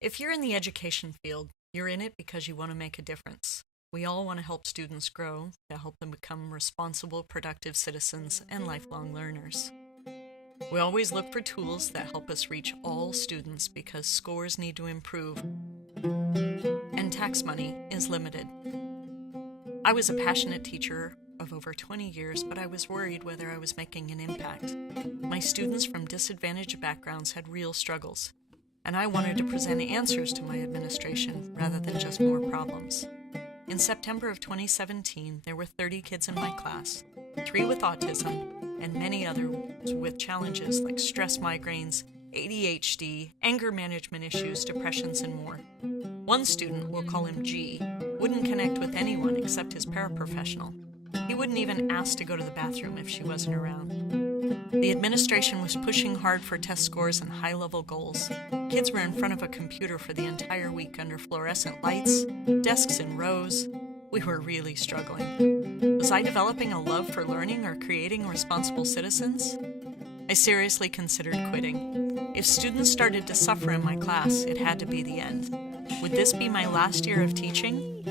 If you're in the education field, you're in it because you want to make a difference. We all want to help students grow, to help them become responsible, productive citizens and lifelong learners. We always look for tools that help us reach all students because scores need to improve and tax money is limited. I was a passionate teacher of over 20 years, but I was worried whether I was making an impact. My students from disadvantaged backgrounds had real struggles, and I wanted to present answers to my administration rather than just more problems. In September of 2017, there were 30 kids in my class, 3 with autism, and many others with challenges like stress migraines, ADHD, anger management issues, depressions, and more. One student, we'll call him G, wouldn't connect with anyone except his paraprofessional. He wouldn't even ask to go to the bathroom if she wasn't around. The administration was pushing hard for test scores and high-level goals. Kids were in front of a computer for the entire week under fluorescent lights, desks in rows. We were really struggling. Was I developing a love for learning or creating responsible citizens? I seriously considered quitting. If students started to suffer in my class, it had to be the end. Would this be my last year of teaching?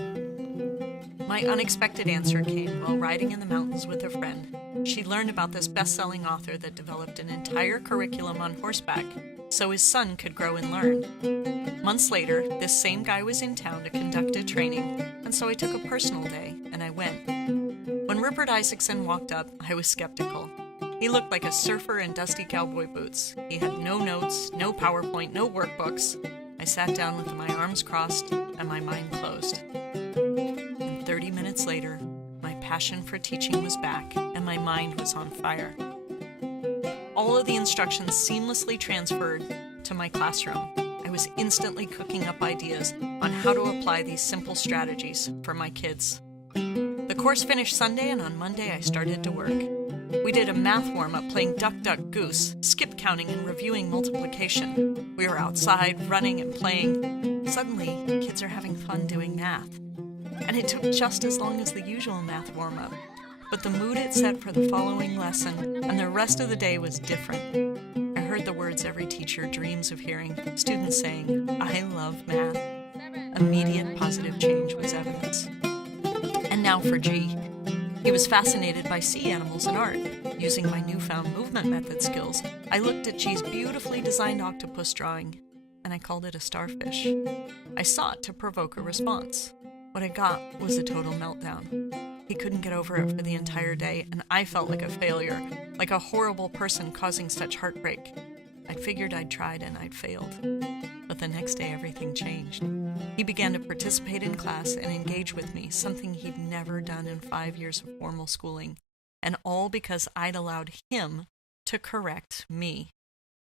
My unexpected answer came while riding in the mountains with a friend. She learned about this best-selling author that developed an entire curriculum on horseback so his son could grow and learn. Months later, this same guy was in town to conduct a training, and so I took a personal day, and I went. When Rupert Isaacson walked up, I was skeptical. He looked like a surfer in dusty cowboy boots. He had no notes, no PowerPoint, no workbooks. I sat down with my arms crossed and my mind closed. 30 minutes later, my passion for teaching was back and my mind was on fire. All of the instructions seamlessly transferred to my classroom. I was instantly cooking up ideas on how to apply these simple strategies for my kids. The course finished Sunday, and on Monday I started to work. We did a math warm-up playing Duck, Duck, Goose, skip counting and reviewing multiplication. We were outside, running and playing. Suddenly, kids are having fun doing math. And it took just as long as the usual math warm-up. But the mood it set for the following lesson and the rest of the day was different. I heard the words every teacher dreams of hearing, students saying, "I love math." Immediate positive change was evidence. And now for G. He was fascinated by sea animals and art. Using my newfound movement method skills, I looked at G's beautifully designed octopus drawing, and I called it a starfish. I sought to provoke a response. What I got was a total meltdown. He couldn't get over it for the entire day, and I felt like a failure, like a horrible person causing such heartbreak. I figured I'd tried and I'd failed. But the next day, everything changed. He began to participate in class and engage with me, something he'd never done in 5 years of formal schooling, and all because I'd allowed him to correct me.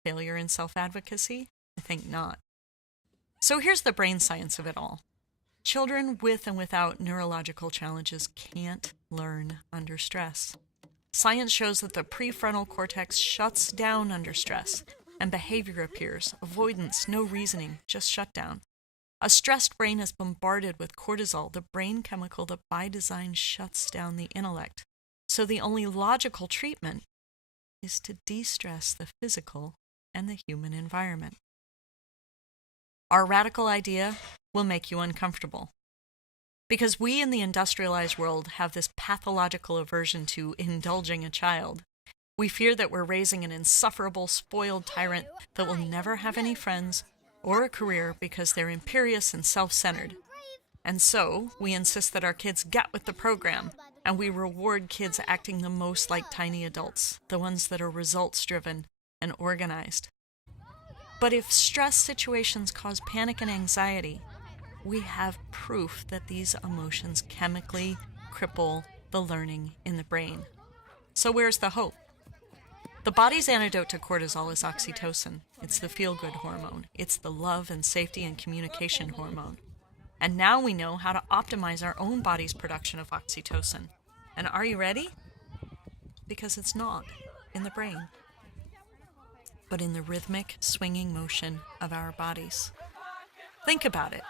Failure in self-advocacy? I think not. So here's the brain science of it all. Children with and without neurological challenges can't learn under stress. Science shows that the prefrontal cortex shuts down under stress, and behavior appears. Avoidance, no reasoning, just shutdown. A stressed brain is bombarded with cortisol, the brain chemical that by design shuts down the intellect. So the only logical treatment is to de-stress the physical and the human environment. Our radical idea will make you uncomfortable. Because we in the industrialized world have this pathological aversion to indulging a child. We fear that we're raising an insufferable, spoiled tyrant that will never have any friends or a career because they're imperious and self-centered. And so, we insist that our kids get with the program, and we reward kids acting the most like tiny adults, the ones that are results-driven and organized. But if stress situations cause panic and anxiety, we have proof that these emotions chemically cripple the learning in the brain. So where's the hope? The body's antidote to cortisol is oxytocin. It's the feel-good hormone. It's the love and safety and communication hormone. And now we know how to optimize our own body's production of oxytocin. And are you ready? Because it's not in the brain, but in the rhythmic, swinging motion of our bodies. Think about it.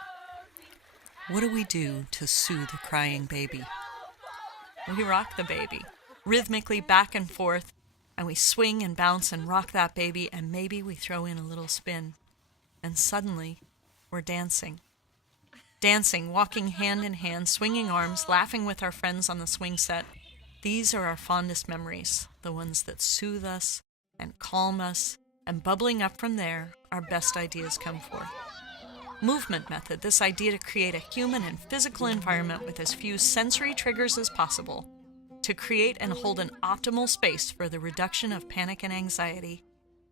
What do we do to soothe a crying baby? We rock the baby, rhythmically back and forth, and we swing and bounce and rock that baby, and maybe we throw in a little spin. And suddenly, or dancing. Dancing, walking hand in hand, swinging arms, laughing with our friends on the swing set. These are our fondest memories, the ones that soothe us and calm us, and bubbling up from there, our best ideas come forth. Movement method, this idea to create a human and physical environment with as few sensory triggers as possible, to create and hold an optimal space for the reduction of panic and anxiety,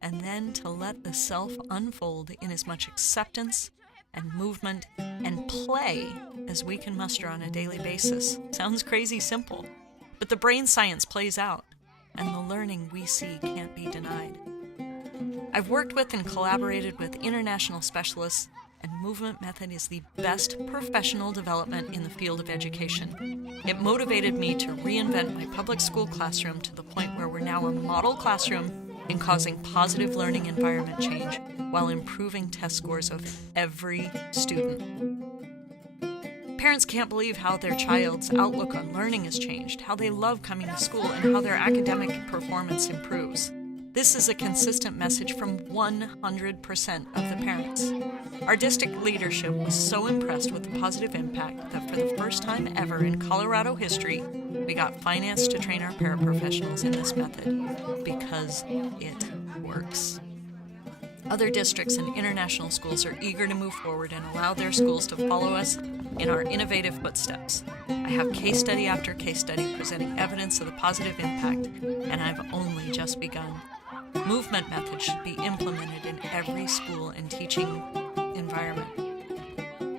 and then to let the self unfold in as much acceptance and movement and play as we can muster on a daily basis. Sounds crazy simple, but the brain science plays out, and the learning we see can't be denied. I've worked with and collaborated with international specialists, and movement method is the best professional development in the field of education. It motivated me to reinvent my public school classroom to the point where we're now a model classroom in causing positive learning environment change while improving test scores of every student. Parents can't believe how their child's outlook on learning has changed, how they love coming to school, and how their academic performance improves. This is a consistent message from 100% of the parents. Our district leadership was so impressed with the positive impact that for the first time ever in Colorado history, we got finance to train our paraprofessionals in this method because it works. Other districts and international schools are eager to move forward and allow their schools to follow us in our innovative footsteps. I have case study after case study presenting evidence of the positive impact, and I've only just begun. Movement methods should be implemented in every school and teaching environment.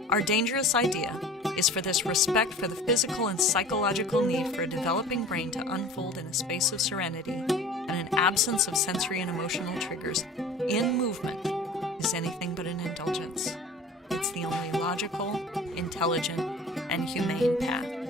Our dangerous idea is for this respect for the physical and psychological need for a developing brain to unfold in a space of serenity and an absence of sensory and emotional triggers in movement is anything but an indulgence. It's the only logical, intelligent, and humane path.